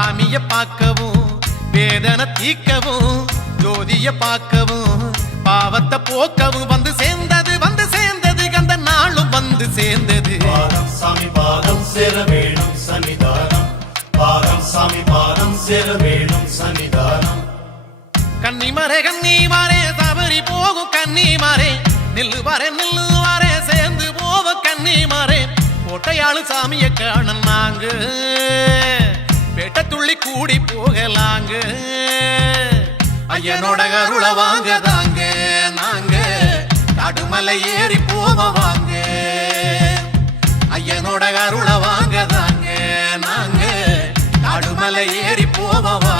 சாமிய பார்க்கவும் வேதனை தீக்கவும் ஜோதிய பார்க்கவும் பாவத்தை போக்கவும் வந்து சேர்ந்தது கந்த நாளும் வந்து சேர்ந்தது. பாதம் சாமி பாதம் சேர வேணும் சன்னிதானம், பாதம் சாமி பாதம் சேர வேணும் சன்னிதானம். கன்னிமாரே சபரி போகும் கன்னிமாரே நில்லுவாரே சேர்ந்து போவோம் கன்னிமாரே. கோட்டையாளு சாமிய காண நாங்க பேட்ட துள்ளி கூடி போகலாங்க. ஐயனோட அருள வாங்க தாங்க நாங்க காடுமலை ஏறி போவாங்க. ஐயனோட அருள வாங்க தாங்க நாங்க காடுமலை ஏறி போவாங்க.